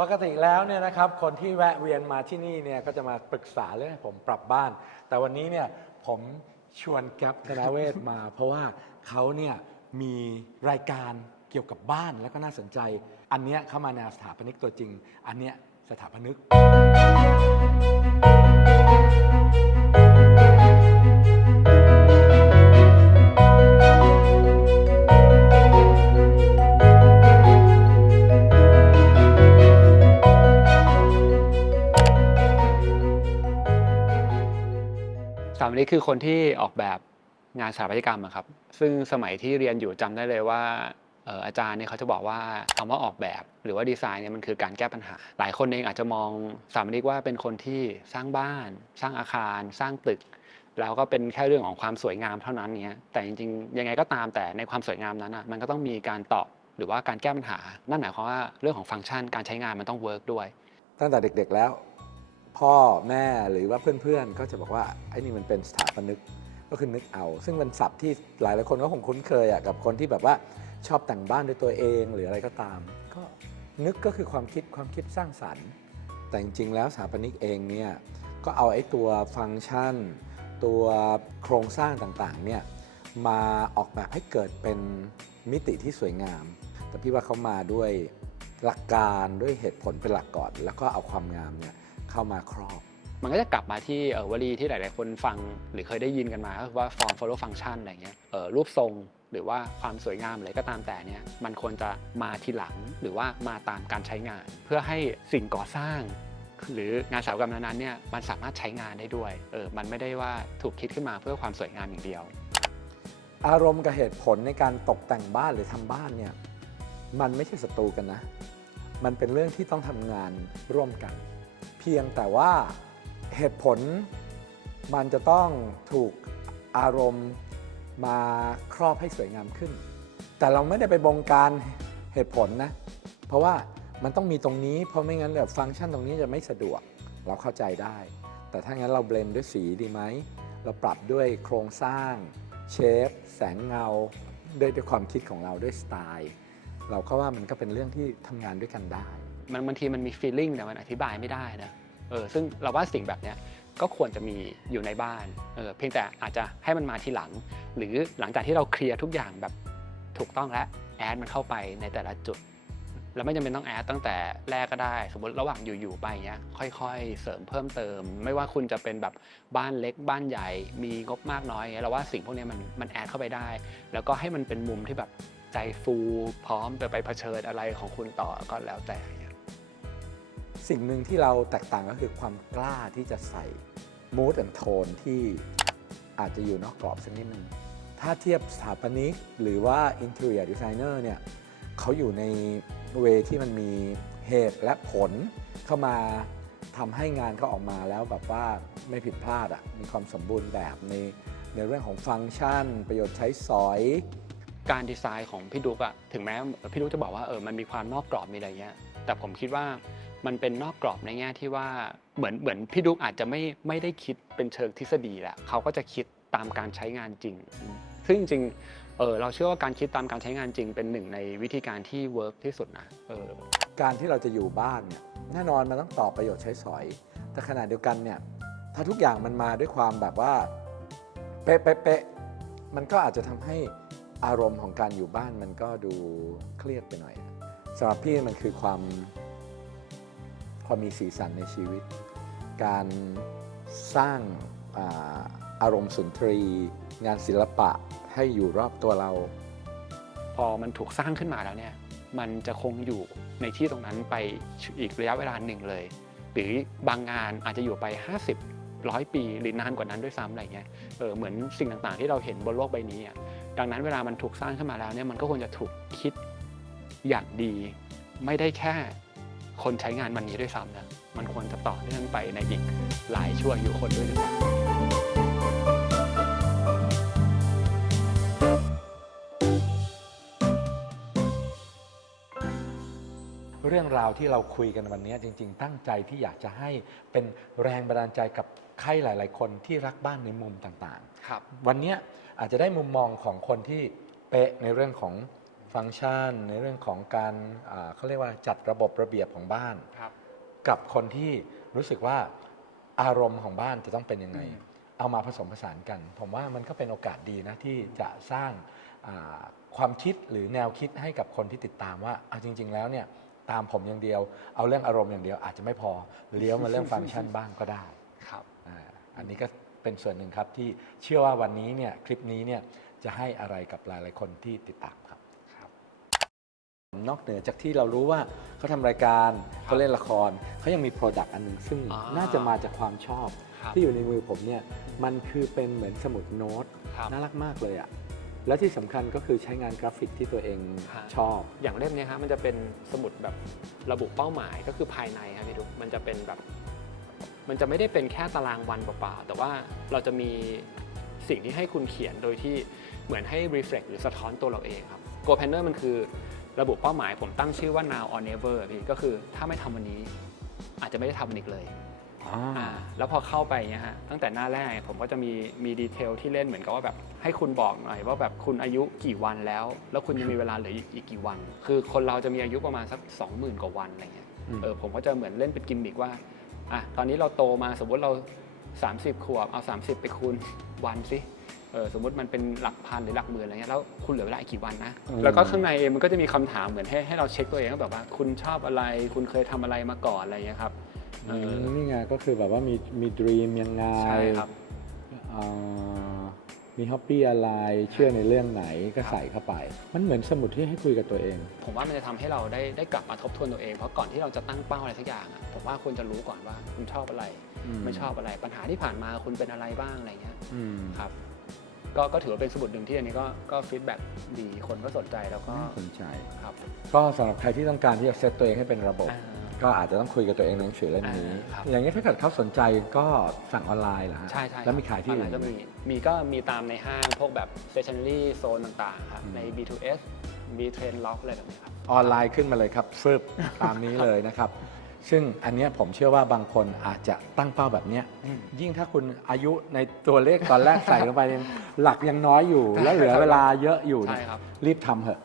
ปกติแล้วเนี่ยนะครับคนที่แวะเวียนมาที่นี่เนี่ยก็จะมาปรึกษาเรื่องให้ผมปรับบ้าน แต่วันนี้เนี่ยผมชวนแก๊ปธนาเวศมา เพราะว่าเขาเนี่ยมีรายการเกี่ยวกับบ้านแล้วก็น่าสนใจ อันเนี้ยเข้ามาแนวสถาปนิกตัวจริง อันเนี้ยสถาปนิก นี้คือคนที่ออกแบบงานสถาปัตยกรรมอะครับ ซึ่งสมัยที่เรียนอยู่จำได้เลยว่าอาจารย์เนี่ยเขาจะบอกว่าคำว่าออกแบบ หรือว่าดีไซน์เนี่ยมันคือการแก้ปัญหา หลายคนเองอาจจะมองสถาปนิกว่าเป็นคนที่สร้างบ้าน สร้างอาคาร สร้างตึก แล้วก็เป็นแค่เรื่องของความสวยงามเท่านั้นเนี้ยแต่จริงๆ ยังไงก็ตามแต่ในความสวยงามนั้นอะมันก็ต้องมีการตอบหรือว่าการแก้ปัญหา นั่นหมายความว่าเรื่องของฟังก์ชันการใช้งานมันต้องเวิร์กด้วย ตั้งแต่เด็กๆแล้ว พ่อแม่หรือว่าเพื่อนๆ ก็จะบอกว่าไอ้นี่มันเป็นสถาปนิกก็คือนึกเอา ซึ่งเป็นศัพท์ที่หลายๆคนก็คงคุ้นเคยอะกับคนที่แบบว่าชอบแต่งบ้านด้วยตัวเองหรืออะไรก็ตาม ก็นึกก็คือความคิดความคิดสร้างสรรค์ แต่จริงๆแล้วสถาปนิกเองเนี่ยก็เอาไอ้ตัวฟังก์ชัน ตัวโครงสร้างต่างๆเนี่ยมาออกแบบให้เกิดเป็นมิติที่สวยงาม แต่พี่ว่าเขามาด้วยหลักการด้วยเหตุผลเป็นหลักก่อน แล้วก็เอาความงามเนี่ย เข้ามาครอบ มันก็จะกลับมาที่เอ่อวลีที่หลาย ๆ คนฟังหรือเคยได้ยินกันมาก็คือว่า form follow function อะไรเงี้ยเอ่อรูปทรงหรือว่าความสวยงามอะไรก็ตามแต่เนี่ยมันควรจะมาทีหลังหรือว่ามาตามการใช้งาน เพื่อให้สิ่งก่อสร้าง หรืองานสถาปัตยกรรมนั้นๆเนี่ยมันสามารถใช้งานได้ด้วยเออมันไม่ได้ว่าถูกคิดขึ้นมาเพื่อความสวยงามอย่างเดียว อารมณ์กับเหตุผลในการตกแต่งบ้านหรือทำบ้านเนี่ยมันไม่ใช่ศัตรูกันนะ มันเป็นเรื่องที่ต้องทำงานร่วมกันเพียงแต่ว่าเหตุผลมันจะต้องถูกอารมณ์มาครอบให้สวยงามขึ้น แต่เราไม่ได้ไปบงการเหตุผลนะ เพราะว่ามันต้องมีตรงนี้ เพราะไม่งั้นแบบฟังก์ชันตรงนี้จะไม่สะดวก เราเข้าใจได้ แต่ถ้างั้นเราเบลนด์ด้วยสีดีไหม เราปรับด้วยโครงสร้าง เชฟ แสงเงา ด้วยด้วยความคิดของเราด้วยสไตล์ เราก็ว่ามันก็เป็นเรื่องที่ทำงานด้วยกันได้ มันบางทีมันมี feeling แต่มันอธิบายไม่ได้นะเออซึ่งเราว่าสิ่งแบบเนี้ยก็ควรจะมีอยู่ในบ้านเออเพียงแต่อาจจะให้มันมาทีหลัง หรือหลังจากที่เราเคลียร์ทุกอย่างแบบถูกต้องแล้วแอดมันเข้าไปในแต่ละจุดแล้วไม่จำเป็นต้องแอดตั้งแต่แรกก็ได้ สมมติระหว่างอยู่ๆไปเนี้ยค่อยๆ เสริมเพิ่มเติม ไม่ว่าคุณจะเป็นแบบบ้านเล็กบ้านใหญ่มีงบมากน้อยเราว่าสิ่งพวกนี้มันมันแอดเข้าไปได้ แล้วก็ให้มันเป็นมุมที่แบบใจฟูพร้อมจะไปเผชิญอะไรของคุณต่อก็แล้วแต่ สิ่งหนึ่งที่เราแตกต่างก็คือความกล้าที่จะใส่ mood and tone ที่อาจจะอยู่นอกกรอบสักนิดนึง ถ้าเทียบสถาปนิกหรือว่า interior designer เนี่ยเขาอยู่ในเวที่มันมีเหตุและผลเข้ามาทำให้งานเขาออกมาแล้วแบบว่าไม่ผิดพลาดอะมีความสมบูรณ์แบบในในเรื่องของฟังก์ชัน ประโยชน์ใช้สอย การดีไซน์ของพี่ดุ๊กอะถึงแม้พี่ดุ๊กจะบอกว่าเออมันมีความนอกกรอบมีอะไรเงี้ยแต่ผมคิดว่า มันเป็นนอกกรอบในแง่ที่ว่าเหมือนเหมือนพี่ดุ๊กอาจจะไม่ไม่ได้คิดเป็นเชิงทฤษฎีแหละเขาก็จะคิดตามการใช้งานจริง ซึ่งจริงเออเราเชื่อว่าการคิดตามการใช้งานจริง เป็นหนึ่งในวิธีการที่เวิร์กที่สุดนะเออการที่เราจะอยู่บ้านเนี่ยแน่นอนมันต้องตอบประโยชน์ใช้สอย แต่ขณะเดียวกันเนี่ยถ้าทุกอย่างมันมาด้วยความแบบว่าเป๊ะเป๊ะเป๊ะมันก็อาจจะทำให้อารมณ์ของการอยู่บ้านมันก็ดูเครียดไปหน่อยสำหรับพี่มันคือความ ความมีสีสันในชีวิต การสร้างอารมณ์สุนทรี งานศิลปะให้อยู่รอบตัวเรา พอมันถูกสร้างขึ้นมาแล้วเนี่ยมันจะคงอยู่ในที่ตรงนั้นไปอีกระยะเวลาหนึ่งเลย หรือบางงานอาจจะอยู่ไป 50ร้อยปีหรือนานกว่านั้นด้วยซ้ำอะไรเงี้ย เออเหมือนสิ่งต่างๆ ที่เราเห็นบนโลกใบนี้อะ ดังนั้นเวลามันถูกสร้างขึ้นมาแล้วเนี่ยมันก็ควรจะถูกคิดอย่างดี ไม่ได้แค่ คนใช้งานมันนี้ด้วยซ้ำนะมันควรจะต่อเนื่องไปในอีกหลายชั่วอายุคนด้วยหรือเปล่าเรื่องราวที่เราคุยกันวันนี้จริง ๆ ตั้งใจที่อยากจะให้เป็นแรงบันดาลใจกับใครหลาย ๆ คนที่รักบ้านในมุมต่างครับๆวันนี้อาจจะได้มุมมองของคนที่เป๊ะในเรื่องของ ฟังก์ชันในเรื่องของการอ่าเขาเรียกว่าจัดระบบระเบียบของบ้าน ครับ กับคนที่รู้สึกว่าอารมณ์ของบ้านจะต้องเป็นยังไง อืม เอามาผสมผสานกัน ผมว่ามันก็เป็นโอกาสดีนะที่จะสร้างอ่าความคิดหรือแนวคิดให้กับคนที่ติดตามว่าเอาจริง ๆ แล้วเนี่ยตามผมอย่างเดียว เอาเรื่องอารมณ์อย่างเดียวอาจจะไม่พอเลี้ยวมาเรื่องฟังก์ชันบ้างก็ได้ ครับ อ่าอันนี้ก็เป็นส่วนหนึ่งครับที่เชื่อว่าวันนี้เนี่ยคลิปนี้เนี่ยจะให้อะไรกับหลาย ๆ คนที่ติดตามครับครับ นอกเหนือจากที่เรารู้ว่าเขาทำรายการเขาเล่นละครเขายังมีโปรดักต์อันหนึงซึ่งอ่าน่าจะมาจากความชอบ ครับที่อยู่ในมือผมเนี่ยมันคือเป็นเหมือนสมุดโน้ตครับน่ารักมากเลยอะและที่สำคัญก็คือใช้งานกราฟิกที่ตัวเองฮะ ชอบ อย่างเล่มเนี้ยครับมันจะเป็นสมุดแบบระบุเป้าหมายก็คือภายในครับพี่ดุ๊กมันจะเป็นแบบ มันจะไม่ได้เป็นแค่ตารางวันเปล่าๆแต่ว่าเราจะมีสิ่งที่ให้คุณเขียนโดยที่เหมือนให้ reflect หรือสะท้อนตัวเราเองครับ Go Planner มันคือ ระบุเป้าหมายผมตั้งชื่อว่า now or never พี่ก็คือถ้าไม่ทำวันนี้ อาจจะไม่ได้ทำมันอีกเลยอ่าแล้วพอเข้าไปเนี่ยฮะตั้งแต่หน้าแรกผมก็จะมีมีดีเทลที่เล่นเหมือนกับว่าแบบให้คุณบอกหน่อยว่าแบบคุณอายุกี่วันแล้ว แล้วคุณยังมีเวลาเหลืออีกอีกกี่วัน คือคนเราจะมีอายุประมาณสัก 20,000 กว่าวันอะไรเงี้ยอืมเออผมก็จะเหมือนเล่นเป็นกิมมิกว่าอะตอนนี้เราโตมาสมมติเรา 30 ขวบเอา 30 ไปคูณวันสิ เออสมมติมันเป็นหลักพันหรือหลักหมื่นอะไรเงี้ยแล้วคุณเหลือเวลาอีกกี่วันนะ แล้วก็ข้างในเองมันก็จะมีคำถามเหมือนให้ให้เราเช็คตัวเองว่าแบบว่า คุณชอบอะไร คุณเคยทำอะไรมาก่อนอะไรเงี้ยครับเอออนี่ไงก็คือแบบว่ามีมีดรีมยังไงใช่ครับ อ่ามีฮ็อบบี้อะไรเชื่อในเรื่องไหนก็ครับใส่เข้าไป มันเหมือนสมุดที่ให้คุยกับตัวเอง ผมว่ามันจะทำให้เราได้ได้กลับมาทบทวนตัวเอง เพราะก่อนที่เราจะตั้งเป้าอะไรสักอย่างอะผมว่าควรจะรู้ก่อนว่าคุณชอบอะไรอืมไม่ชอบอะไร ปัญหาที่ผ่านมาคุณเป็นอะไรบ้างอะไรเงี้ย อืมครับ ก็ก็ถือว่าเป็นสมุดหนึ่งที่อันนี้ก็ก็ฟีดแบ็ดีคนก็สนใจแล้วก็น่าสนใจ ครับ ก็สำหรับใครที่ต้องการที่จะเซตตัวเองให้เป็นระบบ อ่า ก็อาจจะต้องคุยกับตัวเองในหนังสือเล่มนี้ อ่าครับ อย่างนี้ถ้าเกิดเขาสนใจก็สั่งออนไลน์เหรอฮะใช่ใช่แล้วมีขายที่ออนอื่ไลนน์ก็ไหมมีมีก็มีตามในห้างพวกแบบ stationery โซนต่างๆครับอืม ใน B2S B Trend Lock อะไรแบบนี้ครับ ออนไลน์ขึ้นมาเลยครับฟึบตามนี้เลยนะครับ ซึ่งอันเนี้ยผมเชื่อว่าบางคนอาจจะตั้งเป้าแบบเนี้ยยิ่งถ้าคุณอายุในตัวเลขตอนแรกใส่ลงไปเนี่ยหลักยังน้อยอยู่ แล้วเหลือเวลาเยอะอยู่เนี่ยครับ รีบทำเถอะ